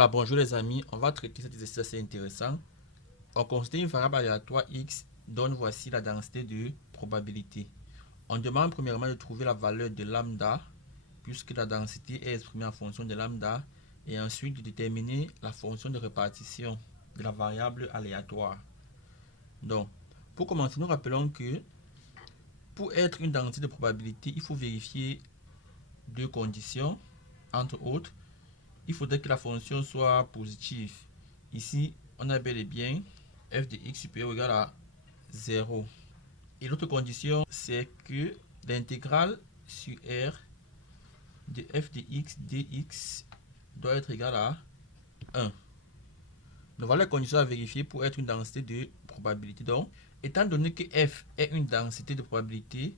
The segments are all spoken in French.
Voilà, bonjour les amis, on va traiter cet exercice assez intéressant. On considère une variable aléatoire x, donne voici la densité de probabilité. On demande premièrement de trouver la valeur de lambda, puisque la densité est exprimée en fonction de lambda, et ensuite de déterminer la fonction de répartition de la variable aléatoire. Donc, pour commencer, nous rappelons que pour être une densité de probabilité, il faut vérifier deux conditions, entre autres. Il faudrait que la fonction soit positive. Ici, on a bel et bien f de x supérieur ou égal à 0. Et l'autre condition, c'est que l'intégrale sur R de f de x dx doit être égal à 1. Donc voilà les conditions à vérifier pour être une densité de probabilité. Donc, étant donné que f est une densité de probabilité,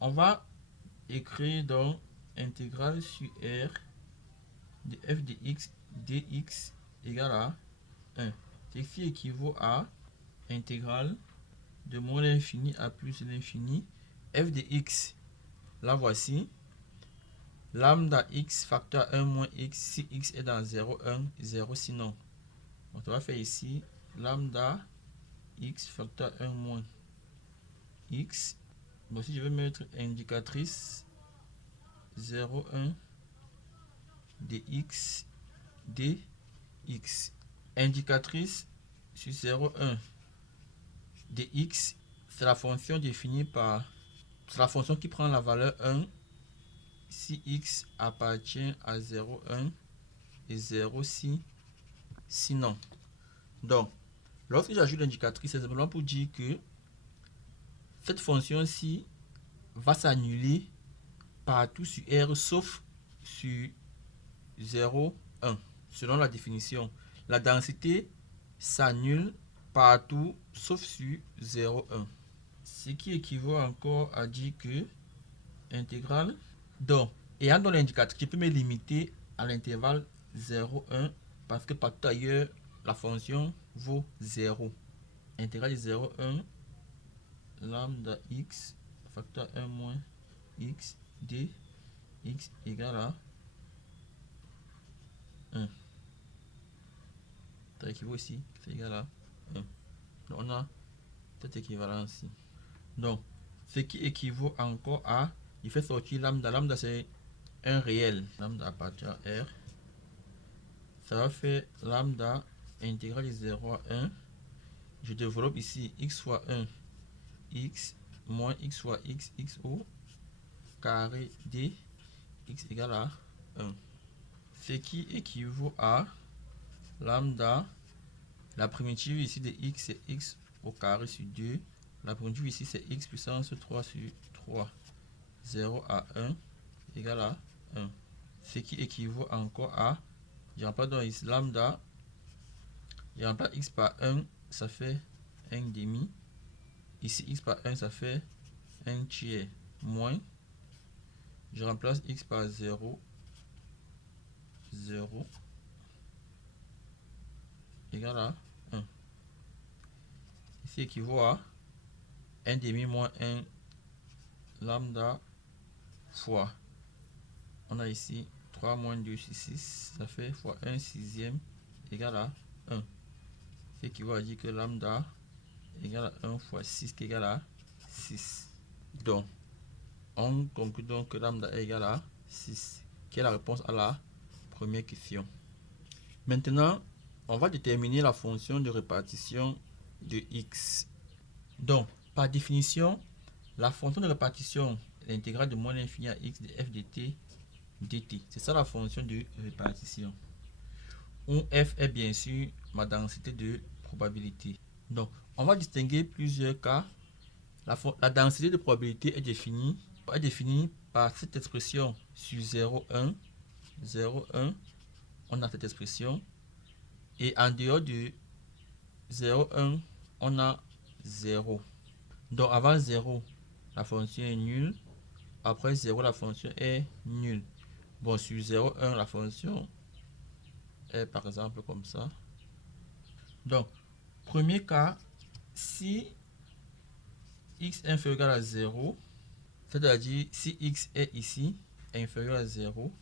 on va écrire donc intégrale sur R de f de x dx égale à 1. Ceci équivaut à intégrale de moins l'infini à plus l'infini f de x. La voici. Lambda x facteur 1 moins x si x est dans 0, 1, 0 sinon. Donc on va faire ici lambda x facteur 1 moins x. Donc si je veux mettre indicatrice 0, 1 dx dx. Indicatrice sur 0, 1 dx, c'est la fonction définie par... C'est la fonction qui prend la valeur 1 si x appartient à 0, 1 et 0 si sinon. Donc, lorsque j'ajoute l'indicatrice, c'est simplement pour dire que cette fonction-ci va s'annuler partout sur R sauf sur 0, 1. Selon la définition, la densité s'annule partout sauf sur 0, 1. Ce qui équivaut encore à dire que intégrale. Donc, ayant dans l'indicatrice, je peux me limiter à l'intervalle 0, 1 parce que partout ailleurs, la fonction vaut 0. Intégrale de 0, 1 lambda x facteur 1 moins x d x égale à 1. Ça équivaut ici, c'est égal à 1. Donc, on a cette équivalence-ci. Donc, ce qui équivaut encore à, il fait sortir lambda. Lambda, c'est un réel. Lambda appartient à R. Ça va faire lambda intégrale de 0 à 1. Je développe ici x fois 1, x moins x fois x, x au carré d, x égale à 1. Ce qui équivaut à lambda, la primitive ici de x, c'est x au carré sur 2. La primitive ici, c'est x puissance 3 sur 3. 0 à 1 égale à 1. Ce qui équivaut encore à, je remplace donc ici lambda, je remplace x par 1, ça fait 1 demi. Ici, x par 1, ça fait 1 tiers. Moins, je remplace x par 0, 0, égale à 1. Ici équivaut à 1 demi moins 1 lambda fois. On a ici 3 moins 2 sur 6, ça fait fois 1 sixième égale à 1. Ce qui va dire que lambda égale à 1 fois 6 qui égale à 6. Donc, on conclut donc que lambda est égal à 6, qui est la réponse à la première question. Maintenant, on va déterminer la fonction de répartition de x. Donc, par définition, la fonction de répartition est l'intégrale de moins l'infini à x de f de t dt. C'est ça la fonction de répartition. Où f est bien sûr ma densité de probabilité. Donc, on va distinguer plusieurs cas. La densité de probabilité est définie par cette expression sur 0, 1. 0, 1, on a cette expression. Et en dehors de 0, 1, on a 0. Donc, avant 0, la fonction est nulle. Après 0, la fonction est nulle. Bon, sur 0, 1, la fonction est par exemple comme ça. Donc, premier cas, si x est inférieur ou égal à 0, c'est-à-dire si x est ici, inférieur à 0,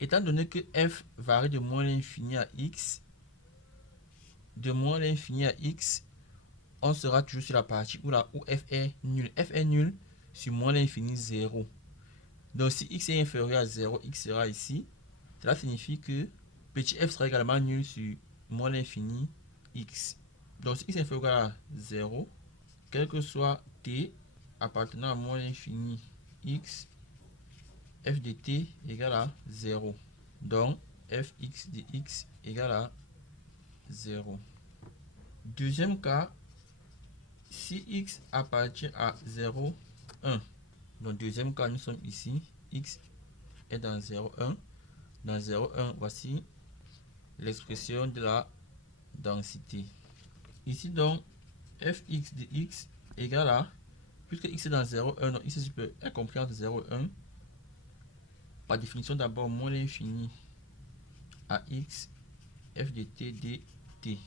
Étant donné que f varie de moins l'infini à x, de moins l'infini à x, on sera toujours sur la partie où f est nul. F est nul sur moins l'infini 0. Donc si x est inférieur à 0, x sera ici. Cela signifie que petit f sera également nul sur moins l'infini x. Donc si x est inférieur à 0, quel que soit t appartenant à moins l'infini x, f de t égale à 0. Donc fx de x égale à 0. Deuxième cas, si x appartient à 0, 1. Donc deuxième cas, nous sommes ici. X est dans 0, 1. Dans 0, 1, voici l'expression de la densité. Ici donc, fx de x égale à, puisque x est dans 0, 1, donc x est compris entre 0 et 1. Par définition d'abord, moins l'infini à x, f de t dt.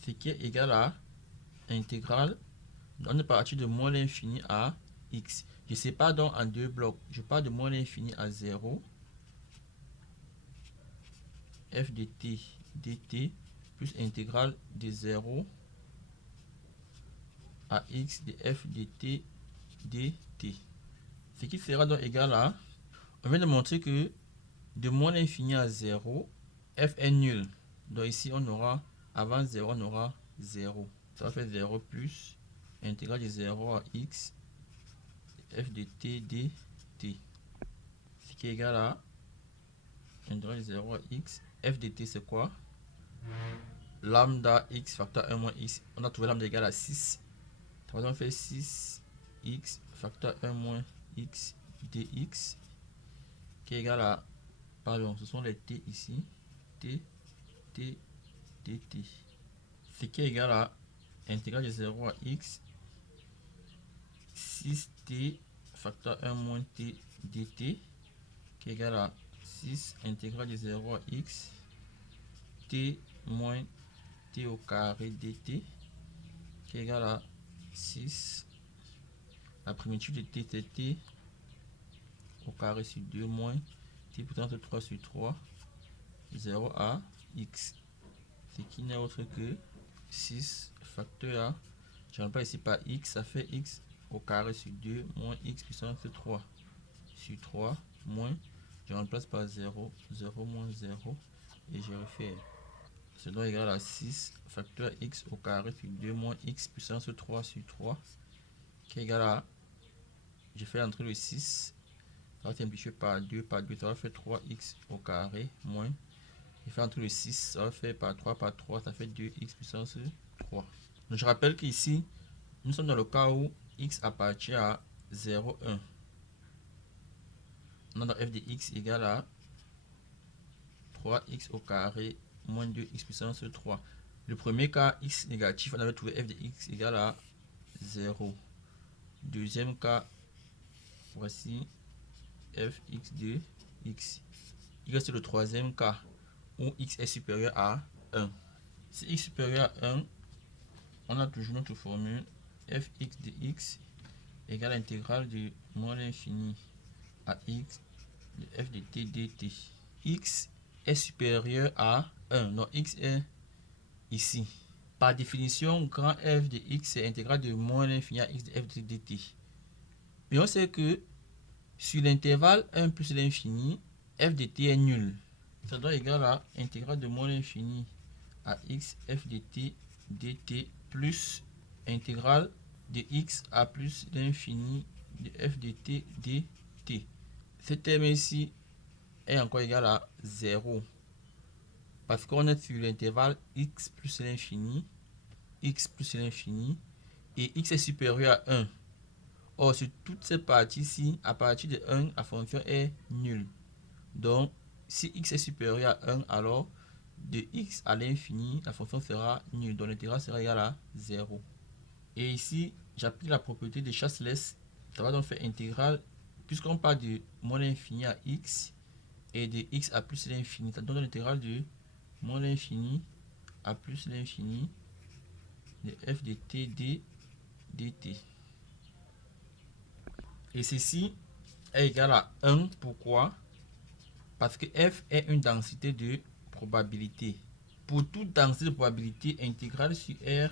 Ce qui est égal à intégrale. On est parti de moins l'infini à x. Je sépare donc en deux blocs. Je pars de moins l'infini à 0. F de t dt plus intégrale de 0 à x de f de t dt. Ce qui sera donc égal à, on vient de montrer que de moins l'infini à 0, f est nul. Donc ici on aura, avant 0 on aura 0. Ça fait 0 plus intégrale de 0 à x f de t dt. Ce qui est égal à intégrale de 0 à x. F de t c'est quoi? Lambda x facteur 1 moins x. On a trouvé lambda égal à 6. Ça va donc faire 6x facteur 1 moins x dx qui est égal à, pardon, ce sont les t ici, t, t, dt. Ce qui est égal à intégrale de 0 à x 6t facteur 1 moins t dt qui est égal à 6 intégrale de 0 à x t moins t au carré dt qui est égal à 6. La primitive de t c'est t au carré sur 2 moins t puissance 3 sur 3 0 à x, ce qui n'est autre que 6 facteur à, je remplace ici par x, ça fait x au carré sur 2 moins x puissance 3 sur 3 moins, je remplace par 0, 0 moins 0 et je refais. C'est donc égal à 6 facteur x au carré sur 2 moins x puissance 3 sur 3 qui est égal à, je fais entrer le 6, ça va simplifier par 2, ça va faire 3x au carré moins, je fais entrer le 6, ça va faire par 3, ça fait 2x puissance 3. Donc je rappelle qu'ici, nous sommes dans le cas où x appartient à 0, 1. On a donc f de x égale à 3x au carré moins 2x puissance 3. Le premier cas, x négatif, on avait trouvé f de x égale à 0. Deuxième cas, voici fx de x. Il reste le troisième cas où x est supérieur à 1. Si x est supérieur à 1, on a toujours notre formule fx de x égale à l'intégrale de moins l'infini à x de f de t dt. X est supérieur à 1. Donc x est ici. Par définition, grand f de x est intégrale de moins l'infini à x de f de t dt. Mais on sait que sur l'intervalle 1 plus l'infini, f de t est nul. Ça doit égal à intégrale de moins l'infini à x f de t dt plus intégrale de x à plus l'infini de f de t dt. Ce terme ici est encore égal à 0 parce qu'on est sur l'intervalle x plus l'infini et x est supérieur à 1. Or, sur toutes ces parties-ci, à partir de 1, la fonction est nulle. Donc, si x est supérieur à 1, alors de x à l'infini, la fonction sera nulle. Donc, l'intégral sera égal à 0. Et ici, j'applique la propriété de Chasles. Ça va donc faire intégrale, puisqu'on part de moins l'infini à x et de x à plus l'infini. Ça donne l'intégrale de moins l'infini à plus l'infini de f de t dt. Et ceci est égal à 1. Pourquoi? Parce que f est une densité de probabilité. Pour toute densité de probabilité intégrale sur R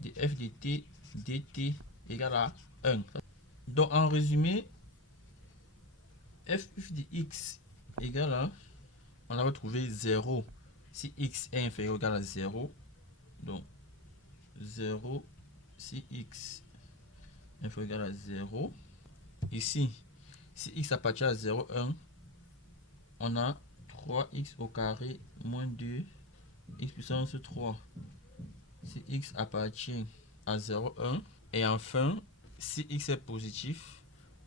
de f de t dt égale à 1. Donc en résumé, f de x égale à, on a retrouvé 0 si x est inférieur ou égal à 0. Donc 0 si x est inférieur ou égal à 0. Ici, si x appartient à 0, 1, on a 3x au carré moins 2 x puissance 3. Si x appartient à 0, 1. Et enfin, si x est positif,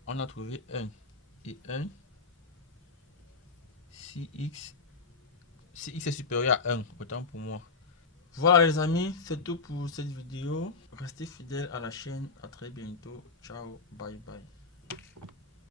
on a trouvé 1. Et 1 si x est supérieur à 1, autant pour moi. Voilà les amis, c'est tout pour cette vidéo. Restez fidèles à la chaîne. À très bientôt. Ciao, bye bye.